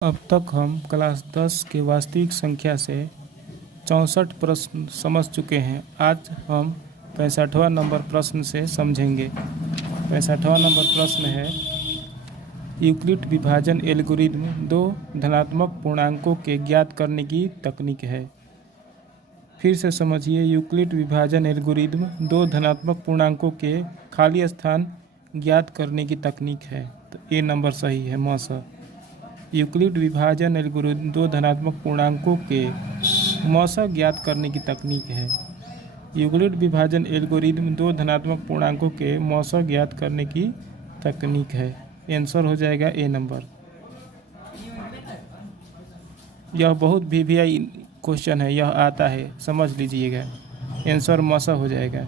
अब तक हम क्लास 10 के वास्तविक संख्या से 64 प्रश्न समझ चुके हैं। आज हम 65वां नंबर प्रश्न से समझेंगे। 65वां नंबर प्रश्न है, यूक्लिड विभाजन एल्गोरिदम दो धनात्मक पूर्णांकों के ज्ञात करने की तकनीक है। फिर से समझिए, यूक्लिड विभाजन एल्गोरिदम दो धनात्मक पूर्णांकों के खाली स्थान ज्ञात करने की तकनीक है। तो ए नंबर सही है। मौसा यूक्लिड विभाजन एल्गोरिदम दो धनात्मक पूर्णांकों के मौसा ज्ञात करने की तकनीक है। यूक्लिड विभाजन एल्गोरिदम दो धनात्मक पूर्णांकों के मौसा ज्ञात करने की तकनीक है। आंसर हो जाएगा ए नंबर। यह बहुत वीवीआई क्वेश्चन है, यह आता है, समझ लीजिएगा। आंसर मौसा हो जाएगा।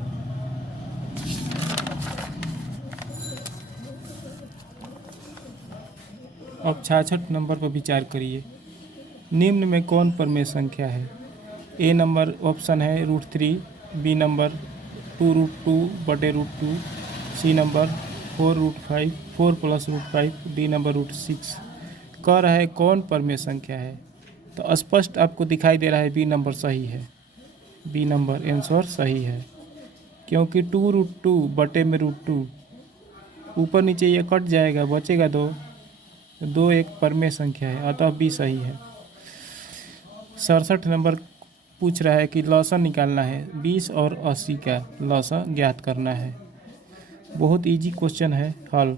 अब 66 नंबर पर विचार करिए। निम्न में कौन परमेय संख्या है? ए नंबर ऑप्शन है √3, B number 2√2/√2, C number 4√5, 4 + √5, D number √6। कह रहा है कौन परमेय संख्या है, तो स्पष्ट आपको दिखाई दे रहा है बी नंबर सही है। बी नंबर आंसर सही है, क्योंकि 2√2/√2 ऊपर नीचे ये कट जाएगा, बचेगा 2 एक परमेय संख्या है, अतः बी सही है। 67 नंबर पूछ रहा है कि लॉसा निकालना है, 20 और 80 का लॉसा ज्ञात करना है। बहुत इजी क्वेश्चन है। हल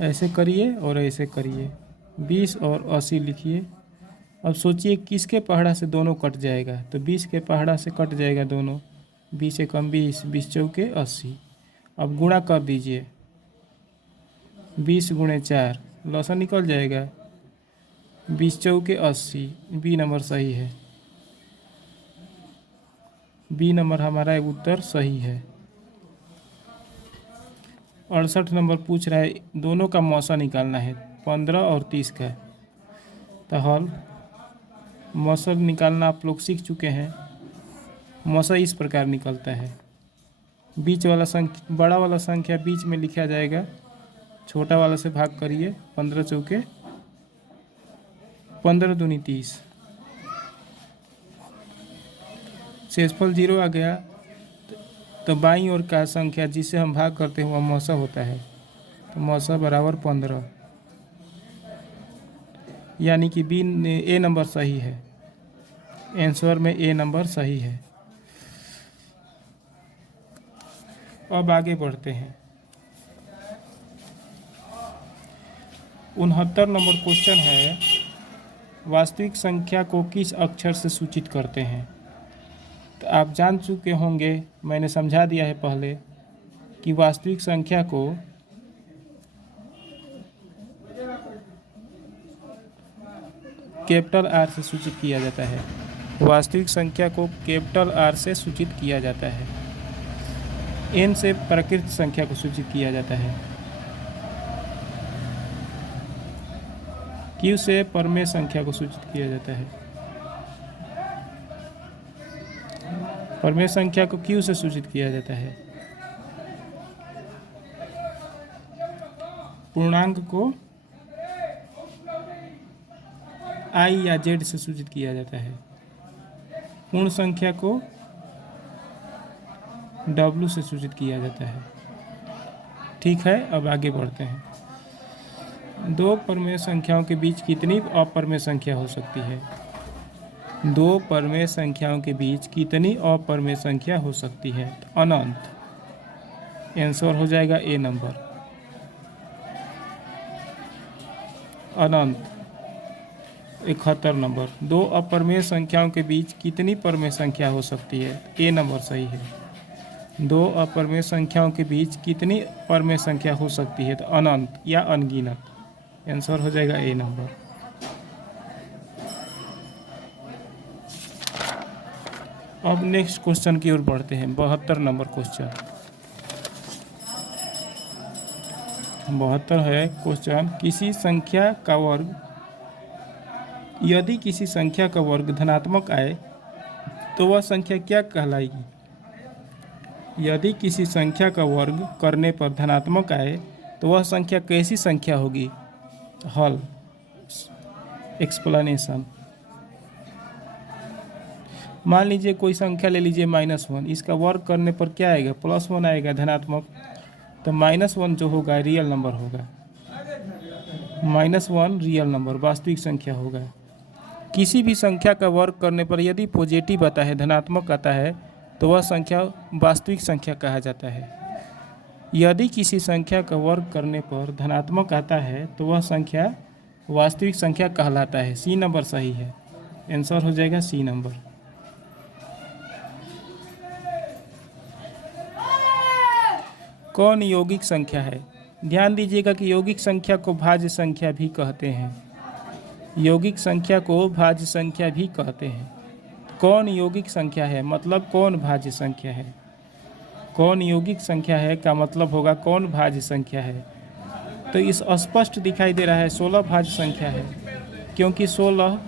ऐसे करिए और ऐसे करिए, 20 और 80 लिखिए। अब सोचिए किसके पहाड़ा से दोनों कट जाएगा, तो 20 के पहाड़ा से कट जाएगा दोनों। 20 एकम 20, 20 चौके 80। अब गुणा कर दीजिए, 20 × 4 लॉसा निकल जाएगा, 20 चौके 80। बी नंबर सही है। बी नंबर हमारा उत्तर सही है। 68 नंबर पूछ रहा है दोनों का मौसा निकालना है, 15 और 30 का। तो हल मौसा निकालना आप लोग सीख चुके हैं। मौसा इस प्रकार निकलता है, बीच वाला संख्या, बड़ा वाला संख्या बीच में लिखा जाएगा, छोटा वाला से भाग करिए, 15 चौके 15 दूनी 30, शेषफल 0 आ गया। तो बाईं ओर का संख्या जिसे हम भाग करते हैं वह मौसा होता है, तो मौसा बराबर 15, यानी कि बी ए नंबर सही है। आंसर में ए नंबर सही है। अब आगे बढ़ते हैं। 69 नंबर क्वेश्चन है, वास्तविक संख्या को किस अक्षर से सूचित करते हैं? तो आप जान चुके होंगे, मैंने समझा दिया है पहले कि वास्तविक संख्या को कैपिटल आर से सूचित किया जाता है। वास्तविक संख्या को कैपिटल आर से सूचित किया जाता है। एन से प्राकृत संख्या को सूचित किया जाता है। क्यू से परमेय संख्या को सूचित किया जाता है। परमेय संख्या को क्यू से सूचित किया जाता है। पूर्णांक को आई या जेड से सूचित किया जाता है। पूर्ण संख्या को डब्ल्यू से सूचित किया जाता है। ठीक है, अब आगे बढ़ते हैं। दो परमेय संख्याओं के बीच कितनी अपर्मेय संख्या हो सकती है? दो परमेय संख्याओं के बीच कितनी अपर्मेय संख्या हो सकती है? तो अनंत। आंसर हो जाएगा ए नंबर, अनंत। 71 नंबर, दो अपरमेय संख्याओं के बीच कितनी परमेय संख्या हो सकती है? ए नंबर सही है। दो अपरमेय संख्याओं के बीच कितनी परमेय संख्या हो सकती है? तो अनंत या अनगिनत। आंसर हो जाएगा ए नंबर। अब नेक्स्ट क्वेश्चन की ओर बढ़ते हैं। 72 नंबर क्वेश्चन। 72 है क्वेश्चन, किसी संख्या का वर्ग, यदि किसी संख्या का वर्ग धनात्मक आए तो वह संख्या क्या कहलाएगी? यदि किसी संख्या का वर्ग करने पर धनात्मक आए तो वह संख्या कैसी संख्या होगी? हल, एक्सप्लेनेशन। मान लीजिए कोई संख्या ले लीजिए -1, इसका वर्ग करने पर क्या आएगा? +1 आएगा, धनात्मक। तो -1 जो होगा रियल नंबर होगा, -1 रियल नंबर वास्तविक संख्या होगा। किसी भी संख्या का वर्ग करने पर यदि पॉजिटिव आता है, धनात्मक आता है, तो वह संख्या वास्तविक संख्या कहा जाता है। यदि किसी संख्या का वर्ग करने पर धनात्मक आता है तो वह संख्या वास्तविक संख्या कहलाता है। सी नंबर सही है, आंसर हो जाएगा सी नंबर। कौन यौगिक संख्या है? ध्यान दीजिएगा कि यौगिक संख्या को भाज्य संख्या भी कहते हैं। यौगिक संख्या को भाज्य संख्या भी कहते हैं। कौन यौगिक संख्या है मतलब कौन भाज्य संख्या है? कौन यौगिक संख्या है का मतलब होगा कौन भाज्य संख्या है। तो इस स्पष्ट दिखाई दे रहा है 16 भाज्य संख्या है, क्योंकि 16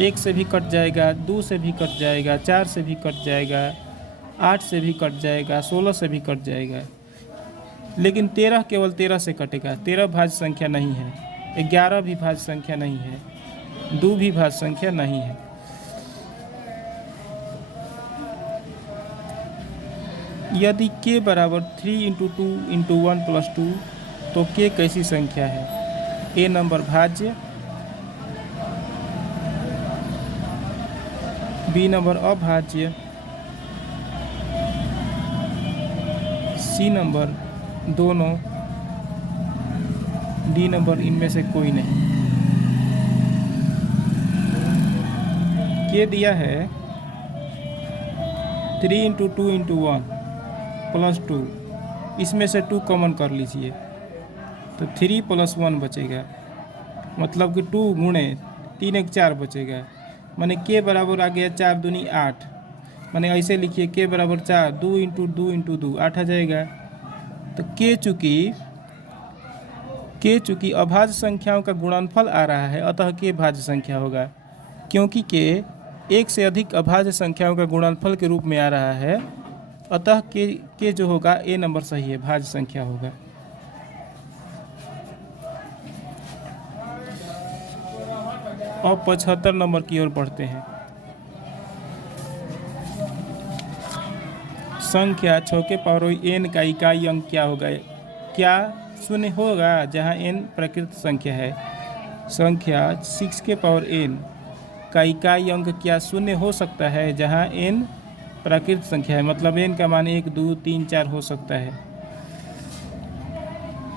1 से भी कट जाएगा, 2 से भी कट जाएगा, 4 से भी कट जाएगा, 8 से भी कट जाएगा, 16 से भी कट जाएगा, लेकिन 13 केवल 13 से कटेगा। 13 भाज्य संख्या नहीं है, 11 भी भाज्य संख्या नहीं है, 2 भी भाज्य संख्या नहीं है। यदि k बराबर 3 × 2 × 1 + 2 तो k कैसी संख्या है? a नंबर भाज्य, b नंबर अभाज्य, c नंबर दोनों, d नंबर इनमें से कोई नहीं। k दिया है 3 × 2 × 1 + 2, इसमें से 2 कॉमन कर लीजिए तो 3 + 1 बचेगा, मतलब कि 2 गुणे 3 × 4 बचेगा। माने k बराबर आ गया 4 दूनी 8। माने ऐसे लिखिए k बराबर 4, 2 × 2 × 2 8 आ जाएगा। तो k चूँकि अभाज्य संख्याओं का गुणनफल आ रहा है, अतः k भाज्य संख्या होगा। क्योंकि k 1 से अधिक अभाज्य संख्याओं का गुणनफल के रूप में आ रहा है, अतः k जो होगा a नंबर सही है, भाज्य संख्या होगा। अब 75 नंबर की ओर बढ़ते हैं। संख्या 6 के पावर n का इकाई अंक क्या होगा? क्या शून्य होगा जहां n प्रकृत संख्या है? संख्या 6 के पावर n का इकाई अंक क्या शून्य हो सकता है जहां n प्राकृत संख्या है? मतलब n का मान 1, 2, 3, 4 हो सकता है।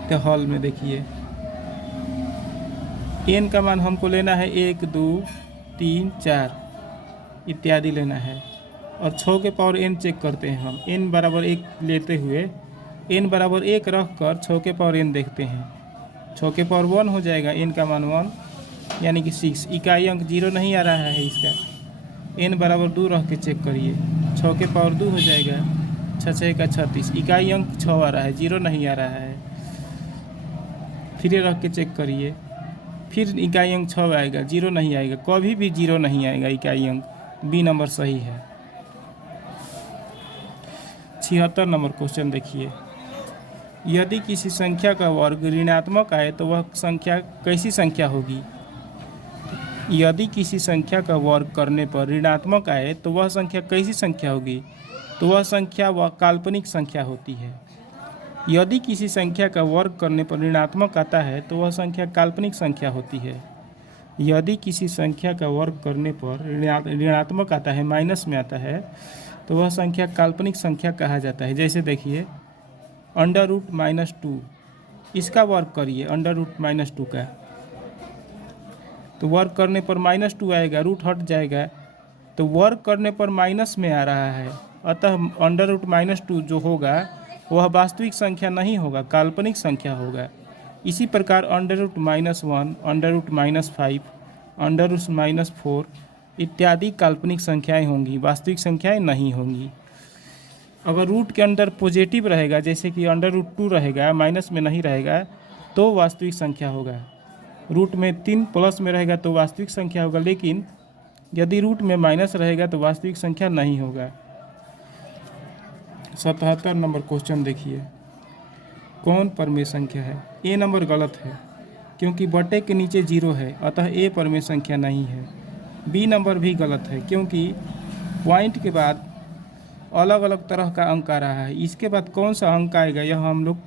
तो हॉल में देखिए n का मान हमको लेना है 1, 2, 3, 4 इत्यादि लेना है, और 6 के पावर n चेक करते हैं हम। n बराबर 1 लेते हुए n बराबर 1 रख कर 6 के पावर n देखते हैं। 6 के पावर 1 हो जाएगा, n का मान 1 यानी कि 6। इकाई अंक 0 नहीं आ रहा है इसका। n बराबर 2 रख के चेक करिए, 6 के पावर 2 हो जाएगा, 6 6 का 36। इकाई अंक 6 आ रहा है, 0 नहीं आ रहा है। फिर रख के चेक करिए, फिर इकाई अंक 6 आएगा, 0 नहीं आएगा, कभी भी 0 नहीं आएगा इकाई अंक। बी नंबर सही है। 76 नंबर क्वेश्चन देखिए। यदि किसी संख्या का वर्ग ऋणात्मक आए तो वह संख्या कैसी संख्या होगी? यदि किसी संख्या का वर्ग करने पर ऋणात्मक आए तो वह संख्या कैसी संख्या होगी? तो वह संख्या वह काल्पनिक संख्या होती है। यदि किसी संख्या का वर्ग करने पर ऋणात्मक आता है तो वह संख्या काल्पनिक संख्या होती है। यदि किसी संख्या का वर्ग करने पर ऋणात्मक आता है, माइनस में आता है, तो वह संख्या काल्पनिक संख्या कहा जाता है। जैसे देखिए √-2, इसका वर्ग करिए √-2 का, तो वर्ग करने पर -2 आएगा, रूट हट जाएगा, तो वर्ग करने पर माइनस में आ रहा है, अतः √-2 जो होगा वह वास्तविक संख्या नहीं होगा, काल्पनिक संख्या होगा। इसी प्रकार √-1, √-5, √-4 इत्यादि काल्पनिक संख्याएं होंगी, वास्तविक संख्याएं नहीं होंगी। अगर रूट के अंदर पॉजिटिव रहेगा, जैसे कि √2 रहेगा, माइनस में नहीं रहेगा, तो वास्तविक संख्या होगा। रूट में 3 प्लस में रहेगा तो वास्तविक संख्या होगा, लेकिन यदि रूट में माइनस रहेगा तो वास्तविक संख्या नहीं होगा। 77 नंबर क्वेश्चन देखिए। कौन परमेय संख्या है? ए नंबर गलत है क्योंकि बटे के नीचे 0 है, अतः ए परमेय संख्या नहीं है। बी नंबर भी गलत है क्योंकि पॉइंट के बाद अलग अलग तरह का अंक आ रहा है। इसके बाद कौन सा अंक आएगा यह हम लोग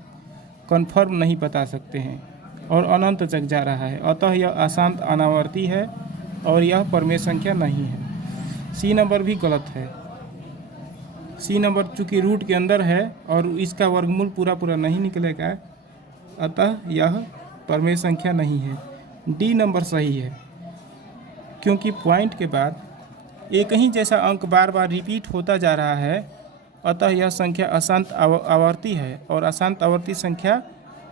कन्फर्म नहीं बता सकते हैं और अनंत तक जा रहा है, अतः यह अशांत अनावर्ती है और यह परमेय संख्या नहीं है। सी नंबर भी गलत है। सी नंबर चूँकि रूट के अंदर है और इसका वर्गमूल पूरा पूरा नहीं निकलेगा, अतः यह परमेय संख्या नहीं है। डी नंबर सही है क्योंकि पॉइंट के बाद एक ही जैसा अंक बार बार रिपीट होता जा रहा है, अतः यह संख्या अशांत आवर्ती है और अशांत आवर्ती संख्या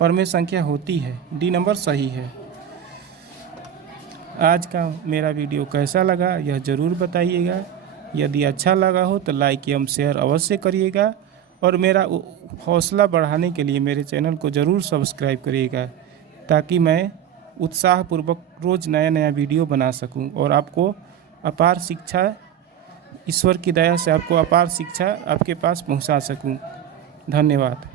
परमेय संख्या होती है। डी नंबर सही है। आज का मेरा वीडियो कैसा लगा यह ज़रूर बताइएगा। यदि अच्छा लगा हो तो लाइक एवं शेयर अवश्य करिएगा और मेरा हौसला बढ़ाने के लिए मेरे चैनल को ज़रूर सब्सक्राइब करिएगा ताकि मैं उत्साहपूर्वक रोज़ नया नया वीडियो बना सकूं और आपको अपार शिक्षा, ईश्वर की दया से आपको अपार शिक्षा आपके पास पहुंचा सकूं। धन्यवाद।